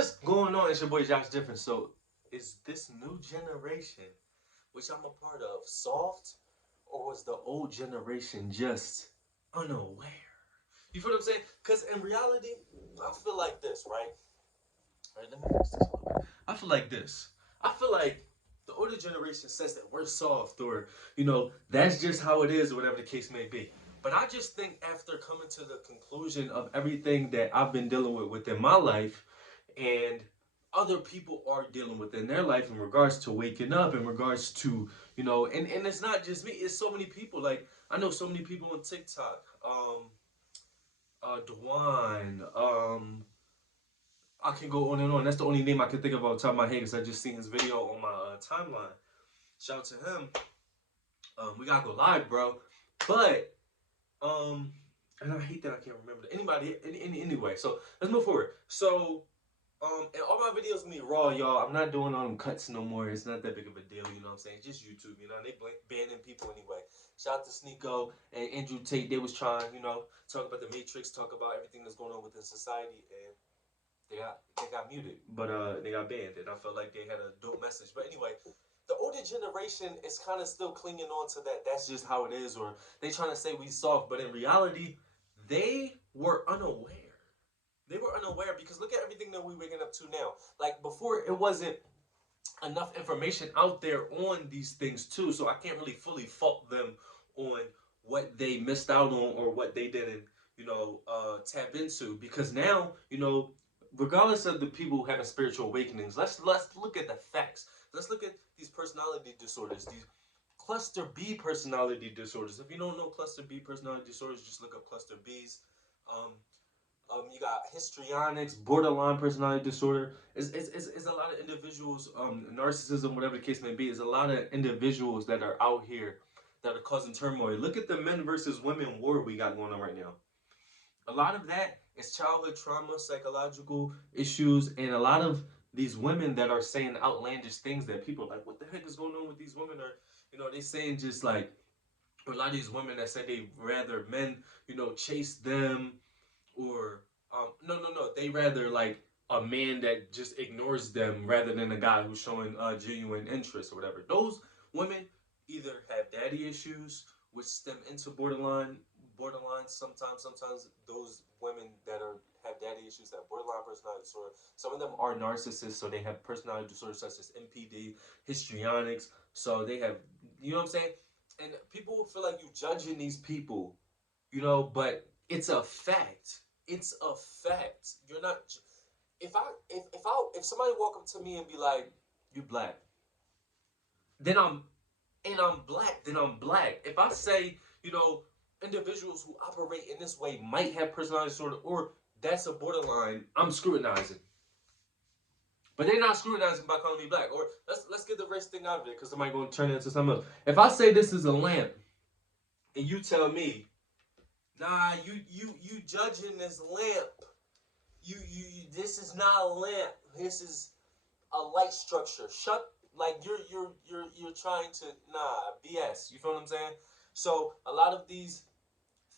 What's going on? It's your boy Josh Different. So, is this new generation, which I'm a part of, soft, or was the old generation just unaware? You feel what I'm saying? Because in reality, I feel like this, right? All right, let me fix this a little bit. I feel like this. I feel like the older generation says that we're soft, or that's just how it is, or whatever the case may be. But I just think after coming to the conclusion of everything that I've been dealing with within my life, and other people are dealing with in their life in regards to waking up, in regards to and it's not just me. It's so many people. Like I know so many people on TikTok. Dwan, I can go on and on. That's the only name I can think of off the top of my head because I just seen his video on my timeline. Shout out to him. We gotta go live, bro. But and I hate that I can't remember anybody. Anyway, so let's move forward. So and all my videos gonna be raw, y'all. I'm not doing all them cuts no more. It's not that big of a deal, you know what I'm saying? It's just YouTube, they banning people anyway. Shout out to Sneeko and Andrew Tate. They was trying, talk about the Matrix, talk about everything that's going on within society, and they got muted, but they got banned, and I felt like they had a dope message. But anyway, the older generation is kind of still clinging on to that. That's just how it is, or they trying to say we soft, but in reality, they were unaware. They were unaware because look at everything that we're waking up to now. Like before, it wasn't enough information out there on these things too, so I can't really fully fault them on what they missed out on or what they didn't, tap into. Because now, regardless of the people having spiritual awakenings, let's look at the facts. Let's look at these personality disorders, these cluster B personality disorders. If you don't know cluster B personality disorders, just look up cluster Bs. Um, you got histrionics, borderline personality disorder. It's a lot of individuals, narcissism, whatever the case may be. Is a lot of individuals that are out here that are causing turmoil. Look at the men versus women war we got going on right now. A lot of that is childhood trauma, psychological issues, and a lot of these women that are saying outlandish things that people are like, what the heck is going on with these women? Or, they saying just like, a lot of these women that say they rather men, chase them, or no, they rather like a man that just ignores them rather than a guy who's showing genuine interest or whatever. Those women either have daddy issues, which stem into borderline. Sometimes those women that are have daddy issues have borderline personality disorder. Some of them are narcissists, so they have personality disorders such as MPD, histrionics. So they have, you know what I'm saying? And people feel like you judging these people, but it's a fact. It's a fact. You're not. If somebody walk up to me and be like, "You black," then I'm black. Then I'm black. If I say, individuals who operate in this way might have personality disorder, or that's a borderline, I'm scrutinizing. But they're not scrutinizing by calling me black. Or let's get the race thing out of it, because somebody gonna turn it into something else. If I say this is a lamp, and you tell me, nah, you judging this lamp. You this is not a lamp. This is a light structure. Like you're trying to BS. You feel what I'm saying? So a lot of these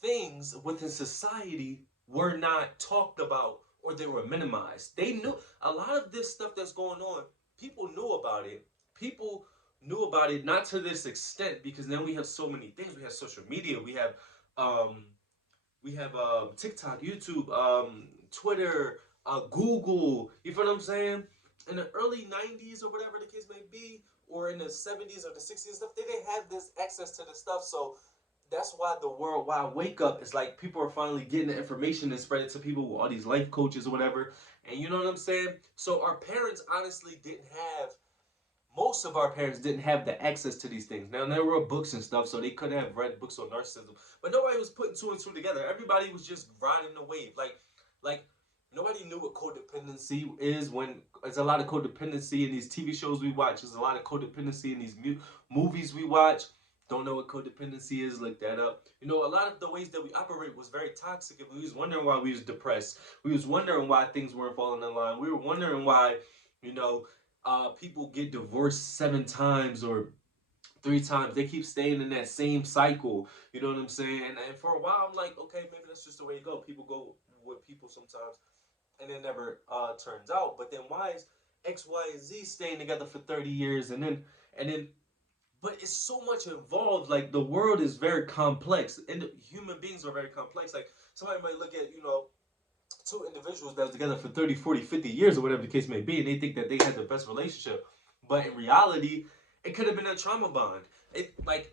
things within society were not talked about, or they were minimized. They knew a lot of this stuff that's going on. People knew about it. People knew about it, not to this extent, because now we have so many things. We have social media. Um, we have TikTok, YouTube, Twitter, Google. You feel what I'm saying? In the early '90s or whatever the case may be, or in the '70s or the '60s stuff, they didn't have this access to this stuff. So that's why the worldwide wake up is like people are finally getting the information and spread it to people with all these life coaches or whatever. And you know what I'm saying? So our parents honestly didn't have, most of our parents didn't have the access to these things. Now there were books and stuff, so they couldn't have read books on narcissism. But nobody was putting two and two together. Everybody was just riding the wave. Like nobody knew what codependency is. When there's a lot of codependency in these TV shows we watch. There's a lot of codependency in these movies we watch. Don't know what codependency is? Look that up. A lot of the ways that we operate was very toxic, and we was wondering why we was depressed. We was wondering why things weren't falling in line. We were wondering why, people get divorced 7 times or 3 times. They keep staying in that same cycle. You know what I'm saying? And for a while, I'm like, okay, maybe that's just the way it go. People go with people sometimes and it never turns out. But then why is X, Y, and Z staying together for 30 years and then but it's so much involved. Like the world is very complex and human beings are very complex. Like somebody might look at, two individuals that was together for 30, 40, 50 years or whatever the case may be, and they think that they had the best relationship. But in reality, it could have been a trauma bond. It like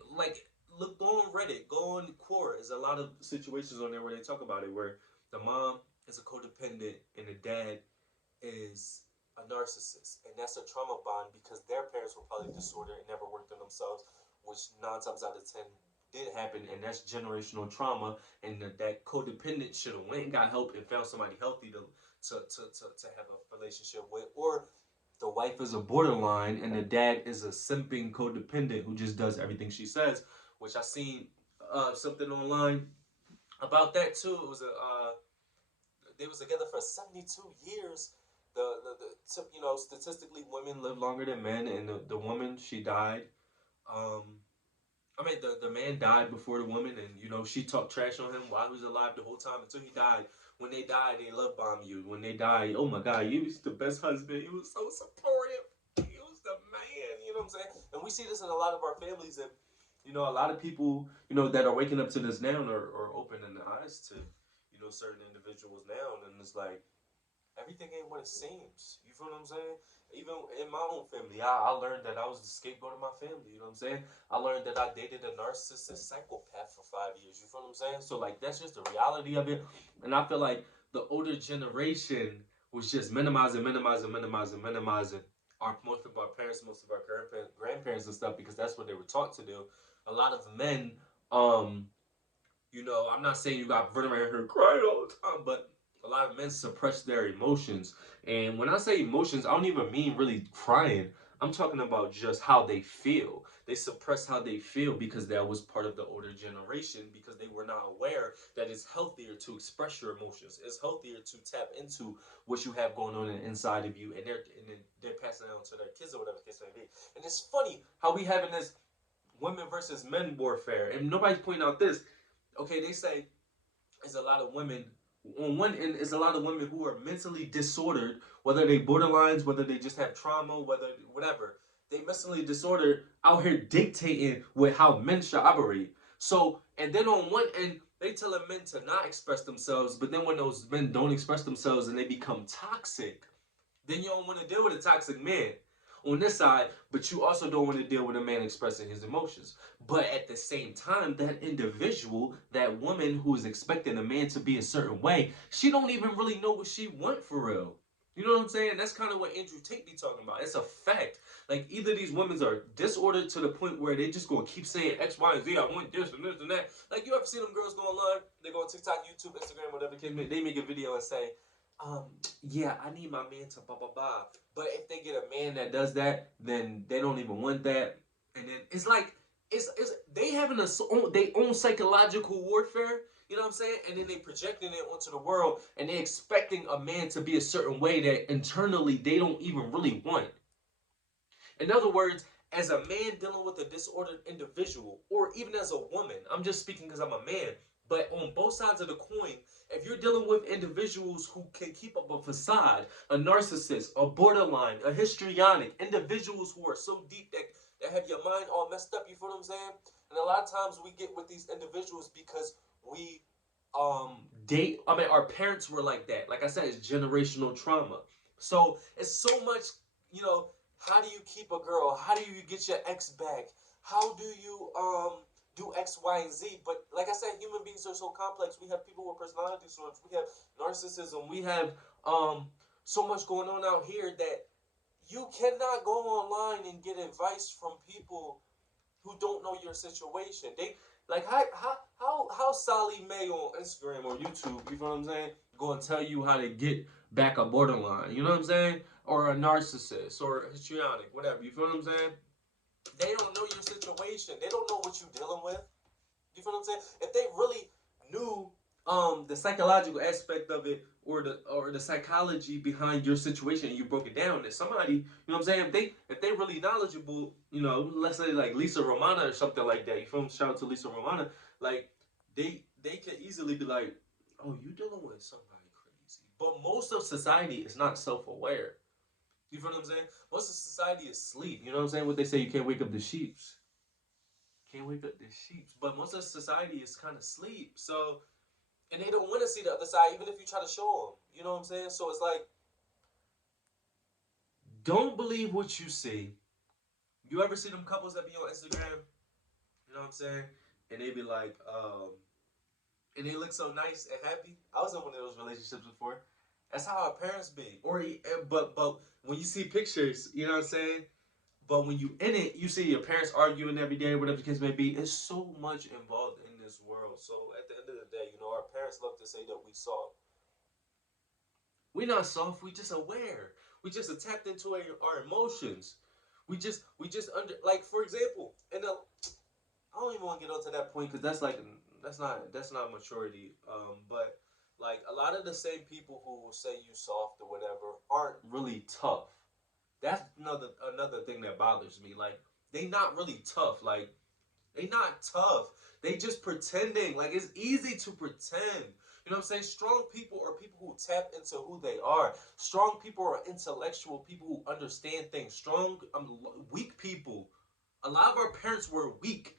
look, go on Reddit, go on Quora. There's a lot of situations on there where they talk about it where the mom is a codependent and the dad is a narcissist, and that's a trauma bond because their parents were probably disordered and never worked on themselves, which 9 times out of 10 did happen, and that's generational trauma. And that codependent should have went and got help and found somebody healthy to have a relationship with, or the wife is a borderline and the dad is a simping codependent who just does everything she says, which I seen something online about that too. It was a they was together for 72 years. Statistically, women live longer than men, and the woman, she died. Um, I mean, the man died before the woman, and she talked trash on him while he was alive the whole time until he died. When they die, they love bomb you. When they die, oh my God, he was the best husband. He was so supportive. He was the man. You know what I'm saying? And we see this in a lot of our families, and a lot of people, that are waking up to this now are opening their eyes to, certain individuals now, and it's like everything ain't what it seems. You feel what I'm saying? Even in my own family, I learned that I was the scapegoat of my family. You know what I'm saying? I learned that I dated a narcissistic psychopath for 5 years. You feel what I'm saying? So like that's just the reality of it. And I feel like the older generation was just minimizing our most of our parents, most of our grandparents and stuff because that's what they were taught to do. A lot of men, um, I'm not saying you got running around here crying all the time, but a lot of men suppress their emotions. And when I say emotions, I don't even mean really crying. I'm talking about just how they feel. They suppress how they feel because that was part of the older generation because they were not aware that it's healthier to express your emotions. It's healthier to tap into what you have going on inside of you, and they're passing it on to their kids or whatever the case may be. And it's funny how we having this women versus men warfare, and nobody's pointing out this. Okay, they say there's a lot of women on one end is a lot of women who are mentally disordered, whether they borderlines, whether they just have trauma, whether whatever. They mentally disordered out here dictating with how men should operate. So, and then on one end, they telling men to not express themselves, but then when those men don't express themselves and they become toxic, then you don't want to deal with a toxic man on this side, but you also don't want to deal with a man expressing his emotions. But at the same time, that individual, that woman who is expecting a man to be a certain way, she don't even really know what she want for real. You know what I'm saying? That's kind of what Andrew Tate be talking about. It's a fact. Like either these women are disordered to the point where they just gonna keep saying X, Y, and Z. I want this and this and that. Like you ever see them girls go online? They go on TikTok, YouTube, Instagram, whatever. They make a video and say, um, yeah, I need my man to blah blah blah. But if they get a man that does that, then they don't even want that. And then it's like it's they having they own psychological warfare. You know what I'm saying? And then they projecting it onto the world, and they expecting a man to be a certain way that internally they don't even really want. In other words, as a man dealing with a disordered individual, or even as a woman, I'm just speaking because I'm a man, but on both sides of the coin, if you're dealing with individuals who can keep up a facade, a narcissist, a borderline, a histrionic, individuals who are so deep that have your mind all messed up, you feel what I'm saying? And a lot of times we get with these individuals because we our parents were like that. Like I said, it's generational trauma. So it's so much, you know, how do you keep a girl? How do you get your ex back? How do you do X, Y, and Z? But like I said, human beings are so complex. We have people with personality disorders. We have narcissism. We have so much going on out here that you cannot go online and get advice from people who don't know your situation. They like how Sally Mae on Instagram or YouTube, you know what I'm saying, go and tell you how to get back a borderline, you know what I'm saying? Or a narcissist or a histrionic, whatever, you feel what I'm saying? They don't know your situation. They don't know what you're dealing with. You feel what I'm saying? If they really knew the psychological aspect of it or the psychology behind your situation and you broke it down, that somebody, you know what I'm saying, if they really knowledgeable, let's say like Lisa Romana or something like that, you feel me? Shout out to Lisa Romana, like they could easily be like, oh, you dealing with somebody crazy, But most of society is not self-aware. You feel what I'm saying? Most of society is sleep. You know what I'm saying? What they say, you can't wake up the sheeps. Can't wake up the sheeps. But most of society is kind of sleep. So, and they don't want to see the other side, even if you try to show them. You know what I'm saying? So it's like, don't believe what you see. You ever see them couples that be on Instagram? You know what I'm saying? And they be like, and they look so nice and happy. I was in one of those relationships before. That's how our parents be. But when you see pictures, you know what I'm saying? But when you in it, you see your parents arguing every day, whatever the case may be. It's so much involved in this world. So at the end of the day, our parents love to say that we soft. We're not soft. We just aware. We just tapped into our emotions. We just under, like, for example, and I don't even want to get onto that point because that's not maturity. But like a lot of the same people who will say you soft or whatever aren't really tough. That's another thing that bothers me. Like they not really tough. Like they not tough. They just pretending. Like it's easy to pretend. You know what I'm saying? Strong people are people who tap into who they are. Strong people are intellectual people who understand things. Weak people. A lot of our parents were weak.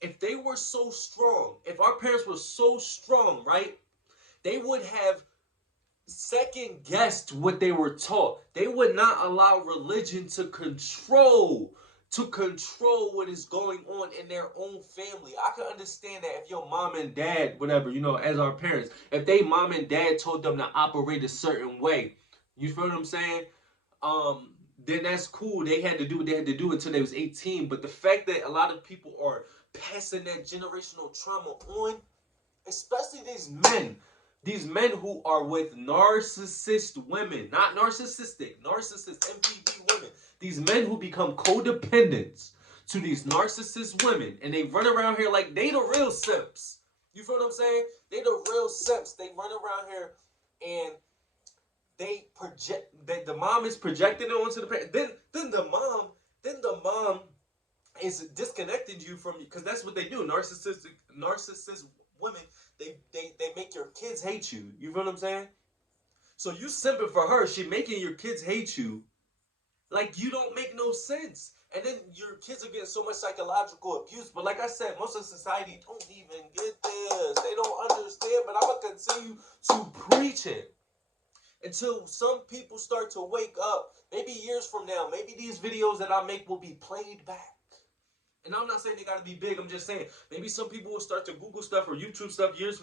If they were so strong, if our parents were so strong, right, they would have second guessed what they were taught. They would not allow religion to control what is going on in their own family. I can understand that if your mom and dad, whatever, as our parents, if they mom and dad told them to operate a certain way, you feel what I'm saying? Um, then that's cool. They had to do what they had to do until they was 18. But the fact that a lot of people are passing that generational trauma on, especially these men who are with narcissist women, not narcissistic, narcissist MPV women, these men who become codependents to these narcissist women, and they run around here like they the real simps. You feel what I'm saying? They the real simps. They run around here and they project. The mom is projecting it onto the parent. Then the mom is disconnecting you from you because that's what they do. Narcissist women, they make your kids hate you. You feel what I'm saying? So you simping for her, she making your kids hate you. Like you don't make no sense. And then your kids are getting so much psychological abuse. But like I said, most of society don't even get this. They don't understand. But I'm gonna continue to preach it until some people start to wake up. Maybe years from now, maybe these videos that I make will be played back. And I'm not saying they gotta be big. I'm just saying maybe some people will start to Google stuff or YouTube stuff years